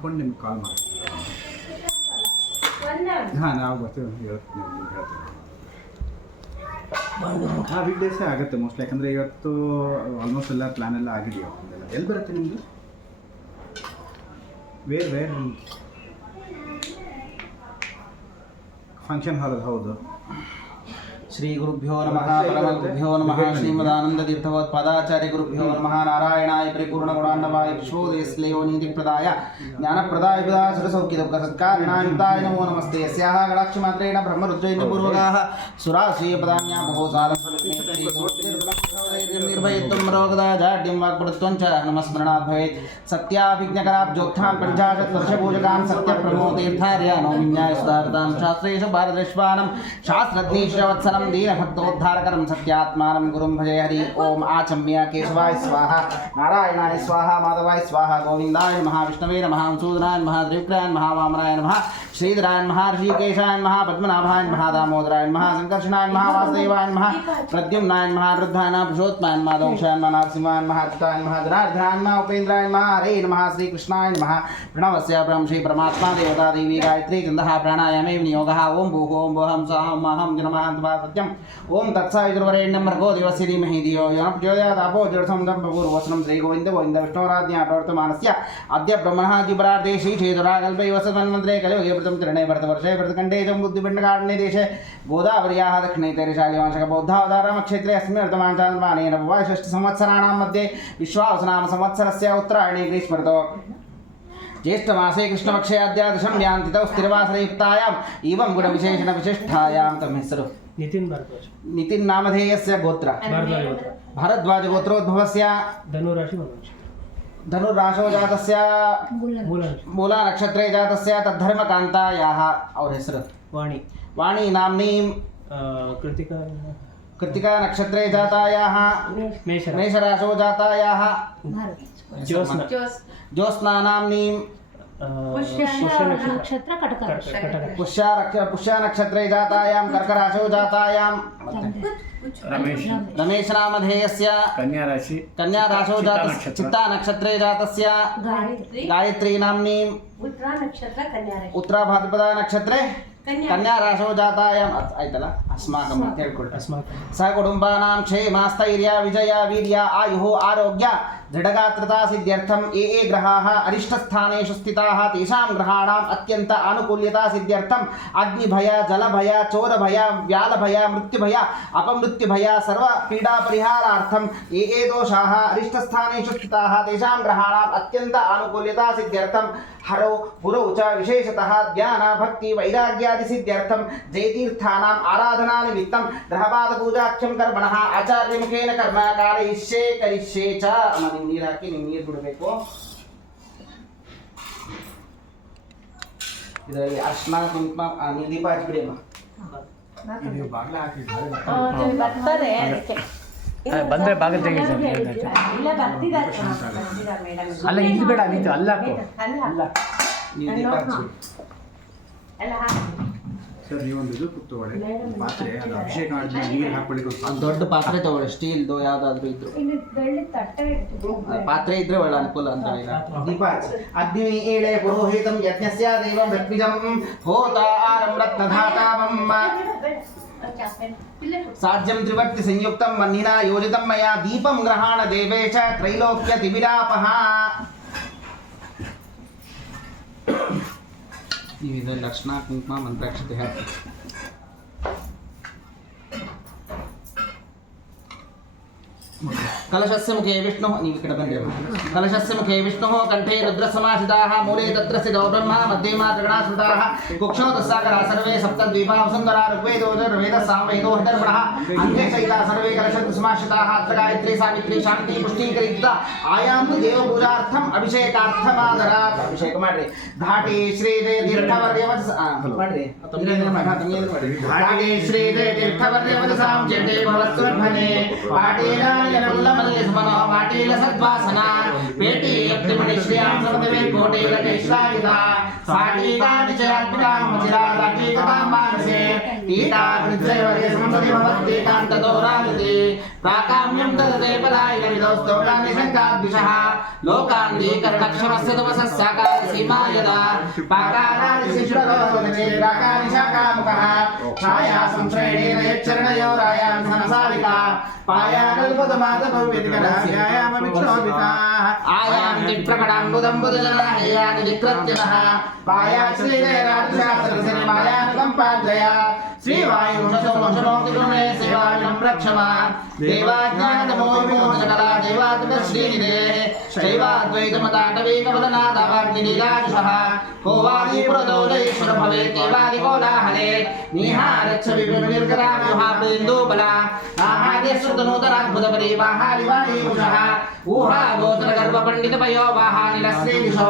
ಹಾಕೊಂಡು ನಿಮ್ಗೆ ಕಾಲ್ ಮಾಡಿ. ಹಾಂ ನಾವು ಬರ್ತೀವಿ ಹೇಳ್ತೀನಿ. ಹಾಂ ವೀಕ್ ಡೇಸೇ ಆಗುತ್ತೆ ಮೋಸ್ಟ್ಲಿ, ಯಾಕಂದರೆ ಇವತ್ತು ಆಲ್ಮೋಸ್ಟ್ ಎಲ್ಲ ಪ್ಲ್ಯಾನ್ ಎಲ್ಲ ಆಗಿದೆಯೋ. ಎಲ್ಲಿ ಬರುತ್ತೆ ನಿಮ್ಮದು? Where function hall? ಹೌದು. ಶ್ರೀ ಗುರುಭ್ಯೋ ನಮಃ ಪರಮಗುರುಭ್ಯೋ ನಮಃ ಶ್ರೀಮದಾನಂದತೀರ್ಥವತ್ಪಾದಾಚಾರ್ಯ ಗುರುಭ್ಯೋ ನಮಃ ನಾರಾಯಣಾಯ ಪರಿಪೂರ್ಣ ಗುಣಾಂಡವಾಯ ವಿಶ್ವೋದಯಸ್ಲೇಯೋ ನೀತಿಪ್ರದಾಯ ಜ್ಞಾನಪ್ರದಾಯ ಸುರಸೌಖ್ಯದುಃಖಸತ್ಕಾರಿಣಾಯುಕ್ತಾಯ ನಮೋ ನಮಸ್ತೆ. ಯಸ್ಯಾಹ ಗಣಾಕ್ಷಿ ಮಾತ್ರೇಣ ಬ್ರಹ್ಮರುದ್ರೈನ ಪೂರ್ವಗಾಃ ಸುರಾಶ್ರೀಯ ಪದಾನ್ಯಾ ಬಹುಸಾಲಂ ನಿರ್ಭಯತ್ವಂ ರೋಗದಾಜಾಡ್ಯಂ ವಾಕ್ಪಟುತ್ವಂಚ ನಮಸ್ಮರಣಾತ್ ಭವೇತ್. ಸತ್ಯಾಭಿಜ್ಞಕರಾಬ್ಜೋತ್ಥಾನ್ ಪಂಚಾಶತ್ ವರ್ಷಪೂಜಕಾನ್ ಸತ್ಯಪ್ರಮೋತೀರ್ಥಾರ್ಯಾನೋ ವಿನ್ಯಾಯಸುಧಾರತಾಂ ಶಾಸ್ತ್ರೇಷು ಭಾರತಶ್ವಾನಂ ಶಾಸ್ತ್ರಜ್ಞೀಶ್ವತ್ಸಲಂ ದೀನಭಕ್ತೋದ್ಧಾರಕರಂ ಸತ್ಯಾತ್ಮಾನಂ ಗುರುಂ ಭಜೆ. ಹರಿ ಓಂ ಆಚಮ್ಯ ಕೇಶವಾಯ ಸ್ವಾಹ, ನಾರಾಯಣಾಯ ಸ್ವಾಹ, ಮಾಧವಾಯ ಸ್ವಾಹ, ಗೋವಿಂದಾಯ ನಮಃ, ವಿಷ್ಣವೇ ನಮಃ, ಸೂದನಾಯ ನಮಃ, ತ್ರಿವಿಕ್ರಮಾಯ ನಮಃ, ವಾಮನಾಯ ನಮಃ, ಶ್ರೀಧರಾಯ ನಮಃ, ಋಷಿಕೇಶಾಯ ನಮಃ, ಪದ್ಮನಾಭಾಯ ನಮಃ, ದಾಮೋದರಾಯ ನಮಃ, ಸಂಕರ್ಷಣಾಯ ನಮಃ, ವಾಸುದೇವಾಯ ನಮಃ, ಪ್ರದ್ಯುಮ್ನಾಯ ನಮಃ, ರುದ್ಧಾಯ ನಮಃ, पुरुषोत्तमाय नमः, दंशाय नमः, नरसिंहाय नमः, अच्युताय नमः, जनार्दनाय नमः, उपेन्द्राय नमः, हरे नमः, श्रीकृष्णाय नमः. प्रणवस्य परं श्री परमात्मा देवता देवी गायत्री छन्दः प्राणायामे विनियोगः. ओं भूः ओं भुवं स्वः महं जनमः सत्यं. ओं तत्सवितुर्वरेण्यं भर्गो देवस्य धीमहि धियो यो नः प्रचोदयात्. आपो जडसमुद्रं पूर्ववसनं श्रीगोविन्द गोविन्द विष्णोराज्ञा प्रवर्तमानस्य अद्य ब्रह्मणः द्विपरार्धे श्रीक्षेत्रराकल्पे वसन्मन्वन्तरे कलियुगे प्रथम चरणे भरतवर्षे भरतखण्डे च बुद्धिपिण्डकारण्ये देशे गोदावर्याः दक्षिणे तैरशालीवांशक बौद्धावतारमक्षेत्रे अस्मिन् वर्तमानचान्द्रमानेन षष्ठसंवत्सराणां मध्ये विश्वावसनाम संवत्सरस्य उत्तरायणे ग्रीष्मर्तो ज्येष्ठमासे कृष्णपक्षे अद्यादशं यान्तितौ स्थिरवासरयुक्तायाम् एवं गुणविशेषणविशिष्टायां तम हेसरु नितिन नामधेयस्य गोत्र भारद्वाज गोत्रोद्भवस्य धनुराशो जातस्य मूला नक्षत्रे जातस्य तद्धर्मकान्तायाः और हेसरु वाणी नाम्नी कृतिका नक्षत्रे जातायाः मेषराशो जातायाः ज्योत्स्ना नाम्नी पुष्या नक्षत्रे जातायां कर्कराशो जातायां रमेश नामधेयस्य कन्या राशो जातस्य चित्ता नक्षत्रे जातस्य गायत्री नाम्नी उत्तरा भाद्रपद नक्षत्रे कन्या राशो जातायाम् आयतल अस्माकं सहकुटुम्बानां क्षेमास्थैर्य विजय वीर्य आयुः आरोग्य दृढगात्रता सिद्ध्यर्थं ये ग्रहाः अरिष्टस्थानेषु स्थिताः तेषां ग्रहाणाम् अत्यन्त आनुकूल्यता सिद्ध्यर्थम् अग्निभय जलभय चोरभय व्यालभय मृत्युभय अपमृत्युभय सर्वपीडापरिहारार्थं ये दोषाः अरिष्टस्थानेषु स्थिताः तेषां ग्रहाणाम् अत्यन्त आनुकूल्यता सिद्ध्यर्थं हरौ पुरौ च विशेषतः ज्ञान भक्ति वैराग्यादि सिद्ध्यर्थं जयतीर्थानाम् आराधना निमित्तं ग्रहपादपूजाख्यं कर्मणः आचार्यमुखेन कर्म करिष्ये च. ನೀರು ಹಾಕಿ ನೀವು ನೀರು ಬಿಡಬೇಕು. ಇದರಲ್ಲಿ ಅರ್ಶನ ಕುಂಕುಮ ನೀವು ದೀಪ ಹಚ್ಬಿಡಿ ಅಮ್ಮ. ಬಂದ್ರೆ ಬಾಗಿಲು ತೆಗಿ. ಅಲ್ಲ ಇದು ಬೇಡ, ಅಲ್ಲಿತ್ತು ಅಲ್ಲ ನೀವು ದೀಪ ಹಚ್ಬಿಡಿ. ಸರ್ ನೀವೊಂದು ಇದು ತಗೊಳ್ಳಿ ಪಾತ್ರೆ, ಅದು ಅಭಿಷೇಕ ಆದ್ಮೇಲೆ ನೀರು ಹಾಕೊಳ್ಳಿಕ್ಕೆ ಒಂದು ದೊಡ್ಡ ಪಾತ್ರೆ ತಗೊಳ್ಳಿ, ಸ್ಟೀಲ್ದು ಯಾವ್ದಾದ್ರು ಇದ್ರು ಪಾತ್ರೆ ಇದ್ರೆ ಒಳ್ಳೆ ಅನುಕೂಲ ಅಂತ. ದೀಪ ಅಗ್ನಿ ಏಳೆ ಪುರೋಹಿತಂ ಯಜ್ಞಸ್ಯ ದೈವಂ ಋತ್ವಿಜಂ ಹೋತಾರಂ ರತ್ನಧಾತಾವಂ ಸಾಜ್ಯಂ ತ್ರಿವರ್ತಿ ಸಂಯುಕ್ತಂ ಮನ್ನಿನಾ ಯೋಜಿತಂ ಮಯಾ ದೀಪಂ ಗ್ರಹಾಣ ದೇವೇಶ ತ್ರೈಲೋಕ್ಯ ತಿವಿಲಾಪಃ. ನೀವು ಇದರಲ್ಲಿ ಅರ್ಶನ ಕುಂಕುಮ ಮಂತ್ರಾಕ್ಷತೆ ಹಾಕಿ. कलशस्य मुखे विष्णुः कलशस्य मुखे विष्णुः कंठे रुद्रसमाहिताः मूले तत्र स्थितो ब्रह्मा मध्ये मातृगणा स्मृताः कुक्षौ तस्साकरा सर्वे सप्तद्वीपावसुन्दरा ऋग्वेदोर्वेदः सामवेदो हतर्वणः अन्ते सहिता सर्वे कलशसमाश्रिताः अत्र गायत्री सावित्री शान्ति पुष्टिकरिता आयान्तु देवपूजार्थम् अभिषेकार्थमादरात्. अभिषेक ಮಾಡ್ರಿ. घाटे श्रीदे घाटे श्रीदे तीर्थवर्यवदसां जटे भवस्वर्भने पाटेला पाटील सद्वासना पेटी अप्तिमणि श्रियां समदवे कोटेल कैश्राविता साटीका निचयात्मिका मचिरा लाटीकता मानसे टीटा कृत्यवर्य संसदि भवति कान्तदौरादिते प्राकाम्यं तदते पदाय विदोस्तोकानि शङ्काद्विषः लोकान्दीकरणक्षमस्य तपसः सीमायदा पाकारादिशिष्टरोगते प्राकारिशाकामुखः छाया संश्रेणेन यच्चरणयोरायां संसारिका पायागल्पदमातभव्यतिकराभ्यायामविक्षोभिता आयान्ति प्रकटाम्बुदम्बुदजनाहयानि विकृत्यनः पाया श्रीजयराजशास्त्रसनिमायानुकम्पाद्रया श्रीवायुवंशोमशनोति गुणे सेवायं रक्षमा देवाज्ञानमोहिमोचकला देवात्मश्रीनिधेः शैवाद्वैतमताटवीकवदनादावाग्निलीलाजुषः को वादिपुरदोलैश्वर भवेत् केवादिकोलाहले निहारच्छ विपिननिर्गराव्युहाप्रेन्दोबला आहादेशुतनूतनाद्भुतपरिवाहालिवायुषः ऊहा गोचरगर्भपण्डितपयो वाहानिलश्रीदिशो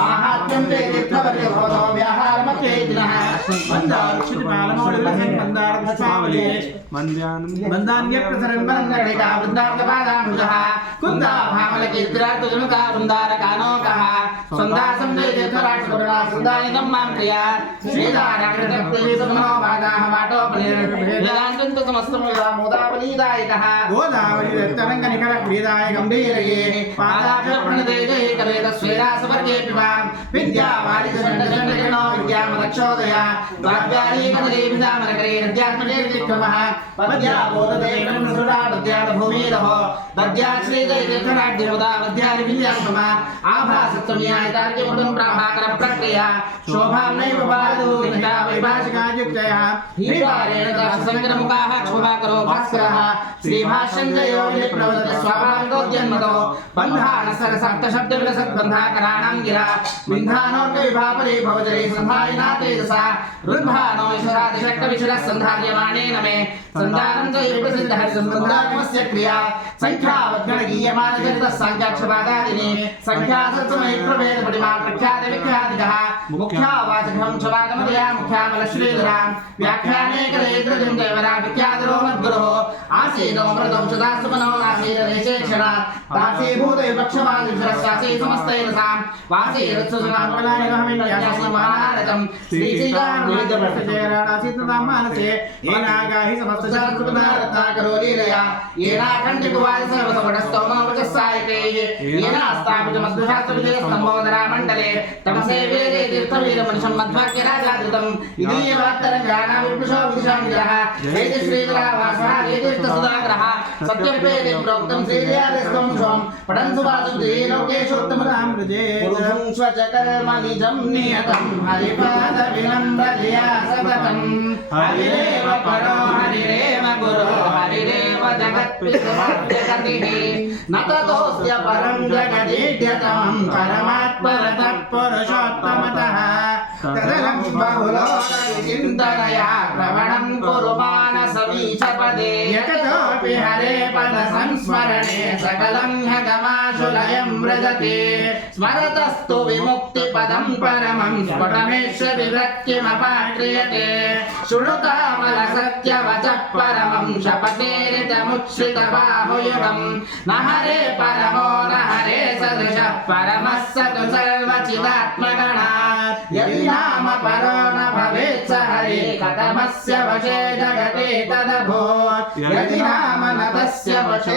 माहात्म्यं ते तीर्थवर्यभवतो व्याहारमत्येतिनः मन्दारपुष्पावली मन्दान्यप्रसरन्मरन्नडिका वृन्दार्कपादाम्बुजः कुन्दा भामलकीर्तिरार्तजनुका वृन्दारकानोकः सन्दासं जयतीर्थराष्ट्रपुरा सन्दानितं मां क्रिया श्रीदाराकृतप्रियसमनोभागाः वाटोपनिर्वेदान्तन्तु समस्तं मोदावलीदायितः गोदावलीदत्तरङ्गनिकरप्रियदाय गम्भीरये पादाभ्यप्रणते जये कलेतस्वेदासवर्गेऽपि मां विद्यावारिदशण्डचण्डकिरणो विद्यामदक्षोदया वाग्व्यालीकदलेभिधामनकरे नद्यात्मजेर्विक्रमः पद्याबोधदेवनसुराडद्यादभूमिरः दद्याश्रीजयतीर्थराज्यमुदा वद्यादिविद्यात्ममा आभासत्वन्यायतार्क्यमुदं प्रभाकरप्रक्रिया शोभां नैव पादूरिता वैभाषिकायुक्तयः हीवारेण दाशसङ्ग्रमुखाः शोभाकरो भास्करः श्रीभाष्यं जयो विप्रवदति स्वाभाविकोद्यन्मतो बन्धानसरसप्तशब्दविलसद्बन्धाकराणां गिरा बिन्धानोर्कविभापरे भवजरे संधारिणा तेजसा रुद्धानो ईश्वरादिशक्तविशलः सन्धार्यमाणेन मे सन्धानं च प्रसिद्धः सम्बन्धात्मस्य क्रिया संख्यावद्गणगीयमानचरितः साङ्ख्याक्षपादादिने संख्यासत्समये प्रभेदपटिमा प्रख्यातविख्यातिकः मुख्यावाचकं च वादमदया मुख्यामलश्रीधरां व्याख्याने कलेन्द्रजं देवरा विख्यातरो मद्गुरोः आसीनो मृतं सदास्तमनो नासीदनेशेक्षणात् दासीभूतविपक्षमादिशरस्यासी समस्तैरसां वासीरत्सुसनात्मनानिवहमिन्यासमानारतं श्रीसीतामृतप्रतिजयराडासीततां मानसे येनागाहि समस्तशास्त्रपदारत्नाकरो लीलया येनाखण्डिकुवादिसर्वसमणस्तोमवचस्सायकैः येनास्तापितमद्भुशास्त्रविजयस्तम्भोदरामण्डले तमसे वेदे तीर्थवीरमनिशं मध्वाक्यराजाधृतम् इदीयवात्तरङ्गानाविपुषो विदिशानिग्रहः वेद श्रीधरावासः वेदिष्टसुधाग्रहः सत्यपेदे प्रोक्तं श्रीजयादिस्तं स्वं पठन् सुवासुद्री लोकेशोत्तमतां व्रजेत् पुरुषं स्वचकर्मनिजं नियतं हरिपादविनम्रतया सततं हरिरेव परो हरिरेव गुरो हरिरेव जगत्पितृमध्यगतिः न ततोऽस्य परं जगदीड्यतमं परमात्मरतः पुरुषोत्तमतः तदलं बहुलोकविचिन्तनया प्रवणं कुरु मानसमीशपदे यततोऽपि हरे पदसंस्मरणे सकलं ह्यगमाशुलयं व्रजते स्मरतस्तु विमुक्तिपदं परमं स्फुटमेश्वरिवृत्तिमपाक्रियते शृणुतामलसत्यवचः परमं शपथेरितमुच्छ्रितबाहुयुगं न हरे परमो न हरे सदृशः परमः स तु सर्वचिदात्मगणात् यदि नाम परो न भवेत् स हरे कथमस्य वशे जगते तदभूत् यदि नाम न तस्य वशे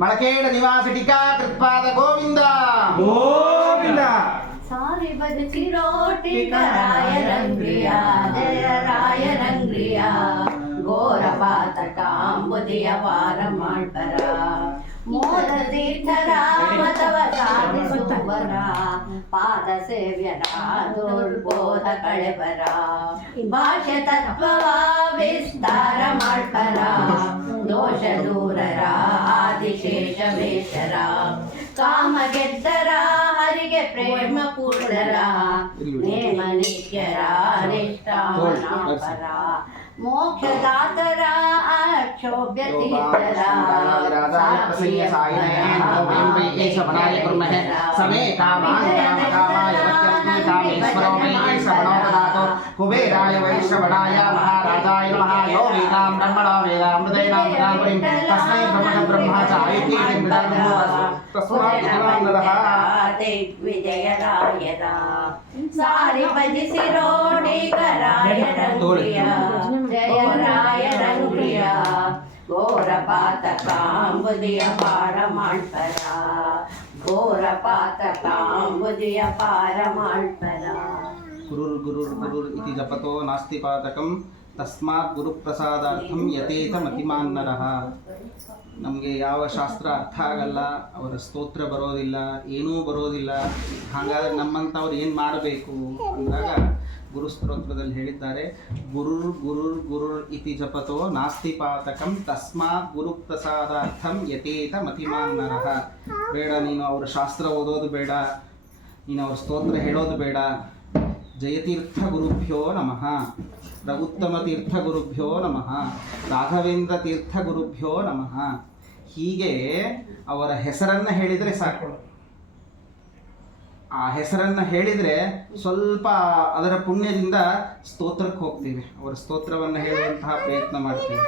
मलकेड निवासी टीका कृत्पाद गोविंद गोविंद सारी बदची रोटी कराय रंगिया जय राय रंगिया घोर पातकांबुदिय वार माಳ್ಪರಾ ಮೋದ ತೀರ್ಥರ ಮತವ ಸಾಧಿಸುವರ ಪಾದ ಸೇವ್ಯರ ದುರ್ಬೋಧ ಕಳೆಬರ ಭಾಷ್ಯ ತತ್ವವ ವಿಸ್ತಾರ ಮಾಡ್ಪರ ದೋಷ ದೂರರ ಆದಿಶೇಷ ವೇಷರ ಕಾಮ ಗೆದ್ದರ ಹರಿಗೆ ಪ್ರೇಮ ಪೂರ್ಣರ ನೇಮ ನಿತ್ಯರ ನಿಷ್ಠಾವನಾಪರ ಮೋಕ್ಷದಾತರ ಅಕ್ಷೋಭ್ಯ ತೀರ್ಥರ ಕುಬೇರಾಯ ವೈಶ್ರವಣಾಯ ಮಹಾರಾಜಾಯ ನಮಃ ಯೋ ವೇದಾಂ ಬ್ರಹ್ಮಣೋ ವೇದಾಮೃತೇನಾಂ ಬ್ರಹ್ಮಣಿ ತಸ್ಮೈ ಬ್ರಹ್ಮ ಚಾಯತಿ ದಿಗ್ವಿಜಯರಾಯರ ಸಾರಿ ಭಜಿಸಿರೋಡಿ ಕರಾಯರಂಗ್ರಿಯ ಜಯರಾಯರಂಗ್ರಿಯ ಘೋರ ಪಾತಕಾಂಬುದಿಯ ಪಾರ ಮಾಡ್ಪರ ಘೋರ ಪಾತಕಾಂಬುದಿಯ ಪಾರ ಮಾಡ್ಪರ ಗುರುರ್ ಇತಿ ಜಪತೋ ನಾಸ್ತಿ ಪಾತಕಂ ತಸ್ಮಾತ್ ಗುರುಪ್ರಸಾದಾರ್ಥಂ ಯತೇತ ಮತಿಮಾನ್ನರಃ. ನಮಗೆ ಯಾವ ಶಾಸ್ತ್ರ ಅರ್ಥ ಆಗಲ್ಲ, ಅವರ ಸ್ತೋತ್ರ ಬರೋದಿಲ್ಲ, ಏನೂ ಬರೋದಿಲ್ಲ. ಹಾಗಾದರೆ ನಮ್ಮಂಥವ್ರು ಏನು ಮಾಡಬೇಕು ಅಂದಾಗ ಗುರು ಸ್ತೋತ್ರದಲ್ಲಿ ಹೇಳಿದ್ದಾರೆ, ಗುರುರ್ ಇತಿ ಜಪತೋ ನಾಸ್ತಿ ಪಾತಕಂ ತಸ್ಮಾತ್ ಗುರುಪ್ರಸಾದಾರ್ಥಂ ಯತೇತ ಮತಿಮಾನ್ನರಃ. ಬೇಡ, ನೀನು ಅವರ ಶಾಸ್ತ್ರ ಓದೋದು ಬೇಡ, ನೀನು ಅವ್ರ ಸ್ತೋತ್ರ ಹೇಳೋದು ಬೇಡ. ಜಯತೀರ್ಥ ಗುರುಭ್ಯೋ ನಮಃ, ರಘುತ್ತಮ ತೀರ್ಥ ಗುರುಭ್ಯೋ ನಮಃ, ರಾಘವೇಂದ್ರ ತೀರ್ಥ ಗುರುಭ್ಯೋ ನಮಃ. ಹೀಗೆ ಅವರ ಹೆಸರನ್ನು ಹೇಳಿದರೆ ಸಾಕು. ಆ ಹೆಸರನ್ನು ಹೇಳಿದರೆ ಸ್ವಲ್ಪ ಅದರ ಪುಣ್ಯದಿಂದ ಸ್ತೋತ್ರಕ್ಕೆ ಹೋಗ್ತೀವಿ, ಅವರ ಸ್ತೋತ್ರವನ್ನು ಹೇಳುವಂತಹ ಪ್ರಯತ್ನ ಮಾಡ್ತೀವಿ.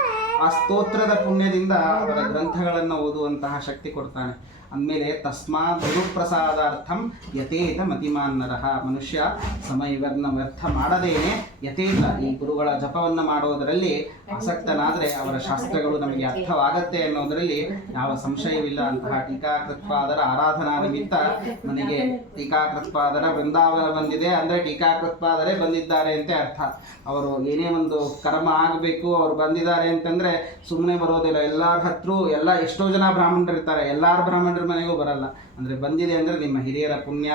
ಆ ಸ್ತೋತ್ರದ ಪುಣ್ಯದಿಂದ ಅವರ ಗ್ರಂಥಗಳನ್ನು ಓದುವಂತಹ ಶಕ್ತಿ ಕೊಡ್ತಾನೆ. ಅಂದಮೇಲೆ ತಸ್ಮಾತ್ ಗುರುಪ್ರಸಾದಾರ್ಥಂ ಯತೇತ ಮತಿಮಾನ್ನರಃ. ಮನುಷ್ಯ ಸಮಯವನ್ನು ವ್ಯರ್ಥ ಮಾಡದೇನೆ ಯತೇತ ಈ ಗುರುಗಳ ಜಪವನ್ನು ಮಾಡೋದರಲ್ಲಿ ಆಸಕ್ತನಾದರೆ ಅವರ ಶಾಸ್ತ್ರಗಳು ನಮಗೆ ಅರ್ಥವಾಗತ್ತೆ ಅನ್ನೋದರಲ್ಲಿ ಯಾವ ಸಂಶಯವಿಲ್ಲ. ಅಂತಹ ಟೀಕಾಕೃತ್ಪಾದರ ಆರಾಧನಾ ನಿಮಿತ್ತ ನನಗೆ ಟೀಕಾಕೃತ್ಪಾದರ ವೃಂದಾವನ ಬಂದಿದೆ ಅಂದರೆ ಟೀಕಾಕೃತ್ಪಾದರೇ ಬಂದಿದ್ದಾರೆ ಅಂತ ಅರ್ಥ. ಅವರು ಏನೇ ಒಂದು ಕರ್ಮ ಆಗಬೇಕು, ಅವರು ಬಂದಿದ್ದಾರೆ ಅಂತಂದರೆ ಸುಮ್ಮನೆ ಬರೋದಿಲ್ಲ. ಎಲ್ಲರ ಹತ್ರ ಎಷ್ಟೋ ಜನ ಬ್ರಾಹ್ಮಣರು ಇರ್ತಾರೆ, ಎಲ್ಲರ ಬ್ರಾಹ್ಮಣರ ಮನೆಗೂ ಬರಲ್ಲ. ಅಂದರೆ ಬಂದಿದೆ ಅಂದರೆ ನಿಮ್ಮ ಹಿರಿಯರ ಪುಣ್ಯ,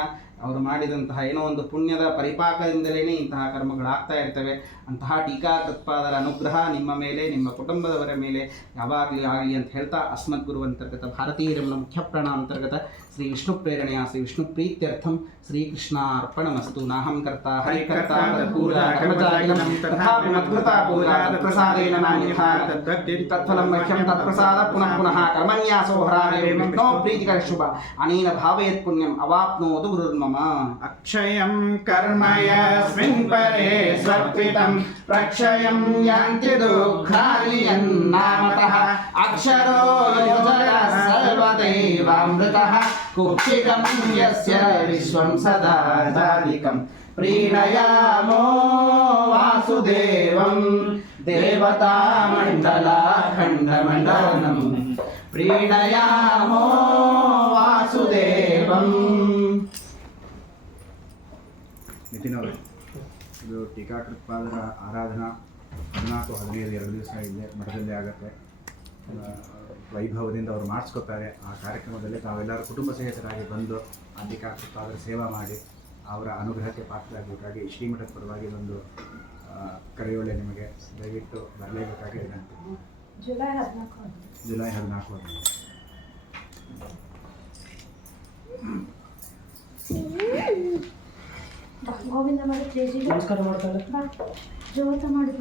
ಅವರು ಮಾಡಿದಂತಹ ಏನೋ ಒಂದು ಪುಣ್ಯದ ಪರಿಪಾಕದಿಂದಲೇ ಇಂತಹ ಕರ್ಮಗಳಾಗ್ತಾ ಇರ್ತವೆ. ಅಂತಹ ಟೀಕಾಕೃತ್ಪಾದರ ಅನುಗ್ರಹ ನಿಮ್ಮ ಮೇಲೆ, ನಿಮ್ಮ ಕುಟುಂಬದವರ ಮೇಲೆ ಯಾವಾಗಲೂ ಆಗಲಿ ಅಂತ ಹೇಳ್ತಾ, ಅಸ್ಮದ್ ಗುರು ಅಂತರ್ಗತ ಭಾರತೀಯರಮಲ ಮುಖ್ಯ ಪ್ರಾಣ ಅಂತರ್ಗತ ಶ್ರೀ ವಿಷ್ಣು ಪ್ರೇರಣೆಯ ಶ್ರೀ ವಿಷ್ಣು ಪ್ರೀತ್ಯರ್ಥಂ ಶ್ರೀಕೃಷ್ಣ ಅರ್ಪಣಮಸ್ತು. ನಾಹಂ ಕರ್ತ ಹರಿಕರ್ತ ಪೂಜಾ ಕರ್ಮಚಾರಿಣಂ ತಥಾಪಿ ಮದ್ಕೃತಾ ಪೂಜಾ ತತ್ಪ್ರಸಾದೇನ ನಾನ್ಯಥಾ ತತ್ಫಲಂ ಮಹ್ಯಂ ತತ್ಪ್ರಸಾದ ಪುನಃ ಪುನಃ ಕರ್ಮನ್ಯಾಸೋ ಹರಾಮಿ ವಿಷ್ಣೋ ಪ್ರೀತಿಕರ ಶುಭ ಅನೇನ ಭಾವಯತ್ ಪುಣ್ಯಂ ಅವಾಪ್ನೋತು ಗುರುರ್ಮಮ. ಅಕ್ಷಯಂ ಕರ್ಮ ಯಸ್ಮಿನ್ ಪರೇ ಸ್ವರ್ಪಿತಂ ಪ್ರಕ್ಷಯಂ ಯಾಂತಿ ದುಃಖಾನಿ ಯನ್ನಾಮತಃ ಅಕ್ಷರೋ ಯೋಜಯ ಸರ್ವದೇವಾಮೃತಃ ಕುಕ್ಷಿಕಂ ಯಸ್ಯ ವಿಶ್ವಂ ಸದಾ ದಾದಿಕಂ ಪ್ರೀಣಯಾಮೋ ವಾಸುದೇವಂ ದೇವತಾ ಮಂಡಲ ಖಂಡಮಂಡಲಂ ಪ್ರೀಣಯಾಮೋ ವಾಸುದೇವಂ. ನಿತಿನ್ ಅವರೇ, ಇದು ಟೀಕಾಕೃತ್ಪಾದರ ಆರಾಧನಾ 14-15 2 ದಿವಸ ಇಲ್ಲೇ ಮಠದಲ್ಲಿ ಆಗುತ್ತೆ. ವೈಭವದಿಂದ ಅವರು ಮಾಡಿಸ್ಕೊತಾರೆ. ಆ ಕಾರ್ಯಕ್ರಮದಲ್ಲಿ ತಾವೆಲ್ಲರೂ ಕುಟುಂಬ ಸಹಿತರಾಗಿ ಬಂದು ಆ ಟೀಕಾಕೃತ್ಪಾದರ ಸೇವಾ ಮಾಡಿ ಅವರ ಅನುಗ್ರಹಕ್ಕೆ ಪಾತ್ರರಾಗಬೇಕಾಗಿ ಶ್ರೀಮಠದ ಪರವಾಗಿ ಒಂದು ಕರೆಯೋಳೆ ನಿಮಗೆ. ದಯವಿಟ್ಟು ಬರಲೇಬೇಕಾಗಿ ವಿನಂತಿ. ಜುಲೈ 14 ಗೋವಿಂದ ಮಾಡಿ ನಮಸ್ಕಾರ ಮಾಡ್ತಾರೆ. ಜೋತ ಮಾಡಿ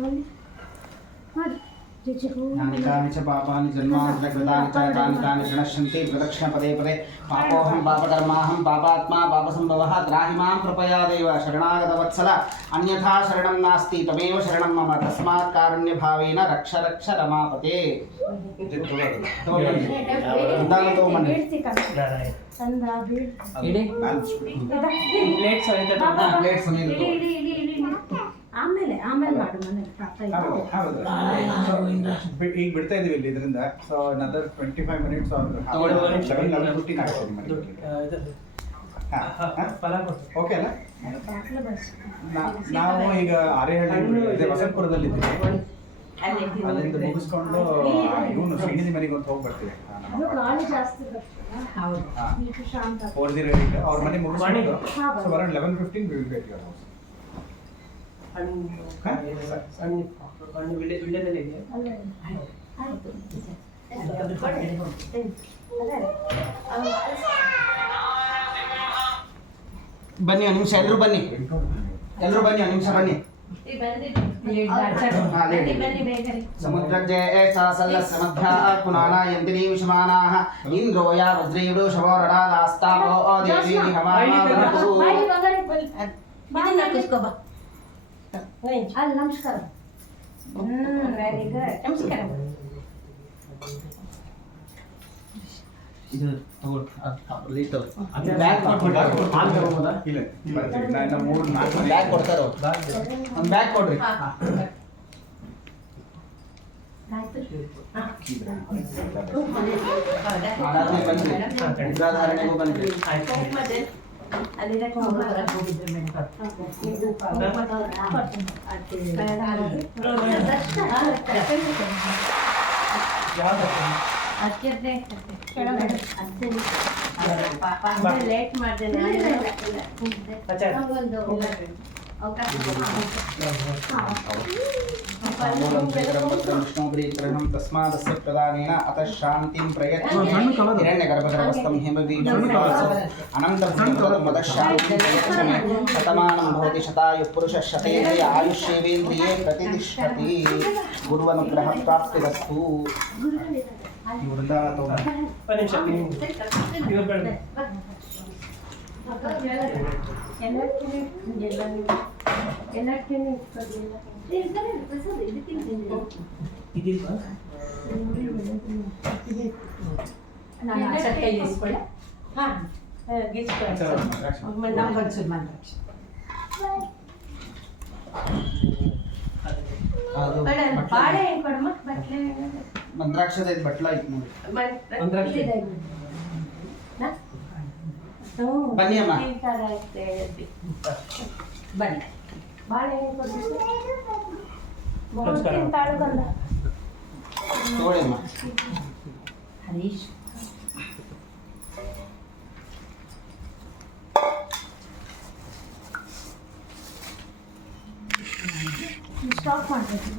ನಾನಿಕಾನಿ ಚ ಪಾಪಾನಿ ಜನ್ಮಾಂತರಕೃತಾನಿ ಚ ತಾನಿ ತಾನಿ ಗಣಶ್ಯಂತಿ ಪ್ರದಕ್ಷಿಣ ಪದೇ ಪದೇ ಪಾಪೋಹಂ ಪಾಪಕರ್ಮಾಹಂ ಪಾಪಾತ್ಮಾ ಪಾಪಸಂಭವಃ ತ್ರಾಹಿ ಮಾಂ ಕೃಪಯಾ ದೇವ ಶರಣಾಗತ ವತ್ಸಲ ಅನ್ಯಥಾ ಶರಣಂ ನಾಸ್ತಿ ತಮೇವ ಶರಣಂ ಮಮ ತಸ್ಮಾತ್ ಕಾರುಣ್ಯ ಭಾವೇನ ರಕ್ಷ ರಕ್ಷ ರಮಾಪತೆ. ಆಮೇಲೆ ಮಾಡು ಮನೇಲಿ ಈಗ ಬಿಡ್ತಾ ಇದೀವಿ ಇಲ್ಲಿ ಇದರಿಂದ. ಸೊ ಅನದರ್ 25 ಮಿನಿಟ್ಸ್ ಓಕೆ ಅಲ್ಲ. ನಾವು ಈಗ ಆರೇಹಳ್ಳಿ ವಸಂತಪುರದಲ್ಲಿ ಇದ್ದೀವಿ. ಅಲ್ಲಿಂದ ಮುಗಿಸ್ಕೊಂಡು ಇವನು ಶ್ರೀನಿಧಿ ಮನೆಗೆ ಒಂದು ಹೋಗಿ ಬರ್ತೀವಿ. 408 ಅವ್ರ ಮನೆ ಮುಗಿಸ್ಕೊಂಡು so around 11:15 we will get your house. ಬನ್ನಿ ಒಂದು ನಿಮಿಷ, ಎಲ್ಲರೂ ಬನ್ನಿ, ಒಂದು ನಿಮಿಷ ಬನ್ನಿ. ಬನ್ನಿ ಬನ್ನಿ ಬೇಗ ರೀ. ಸಮುದ್ರಜ್ಜೆ ಸಾಸಲ್ಲಸ್ಯ ಮಧ್ಯ ಪುನಾನ ಯಂತಿನಿ ವಿಷಮಾನಾಃ ಇಂದ್ರೋಯ ವಜ್ರೀವೃಷಭೋರಡಾದಾಸ್ತಾವೋ ದೇವಿ ಹಮಾನಾಗಂತು. ಇದನ್ನ ಕುಸ್ಕೋ ಬಾ. ಅಲ್ಲಿ ನಮಸ್ಕಾರ. Very good. ನಮಸ್ಕಾರ. ಇದು ತಗೊಳ್ಳಿ ಬ್ಯಾಗ್ ಕೊಟ್ಬಿಟ್ಟು ಇಲ್ಲ ಇನ್ನು 3-4 ಬ್ಯಾಗ್ ಕೊಡ್ತಾರೆ ಅವ್ರು. ಒಂದು ಬ್ಯಾಗ್ ಕೊಡ್ರಿ. ಆರಾಧನೆ ಬನ್ರಿ, ಉಗ್ರಧಾರಣೆಗೂ ಬನ್ರಿ. ಅಲ್ಲಿದೆ ಲೇಟ್ ಮಾಡಿದೆ विष्णुग्रीकरणं तस्मादस्य प्रदानेन अतः शान्तिं प्रयच्छ हिरण्यगर्भगर्भस्थं हिमबीजं अनन्तमदशान्तिं प्रयच्छ मे शतमानं भवति शतायुः पुरुषः शतेन्द्रिय आयुष्येवेन्द्रिये प्रतिष्ठति गुरुवनुग्रहप्राप्तिरस्तु ಬಾಳೆ ಹೆಂಗ್ ಕೊಡಮ್ಮ ಬಟ್ಲೆ ಮಂತ್ರಾಕ್ಷದ ಬಟ್ಲ ಐತೆ ನೋಡಿ. ಬನ್ನಿ ಅಮ್ಮ. ಬನ್ನಿ ಬಾಳೆ ಹೆಂಗ್ ಕೊಡ್ಬೇಕು ತಗೊಳ್ಳಿ ಅಮ್ಮ. ಹರೀಶ್ ಸ್ಟಾಪ್ ಮಾಡ್ಬೇಕು.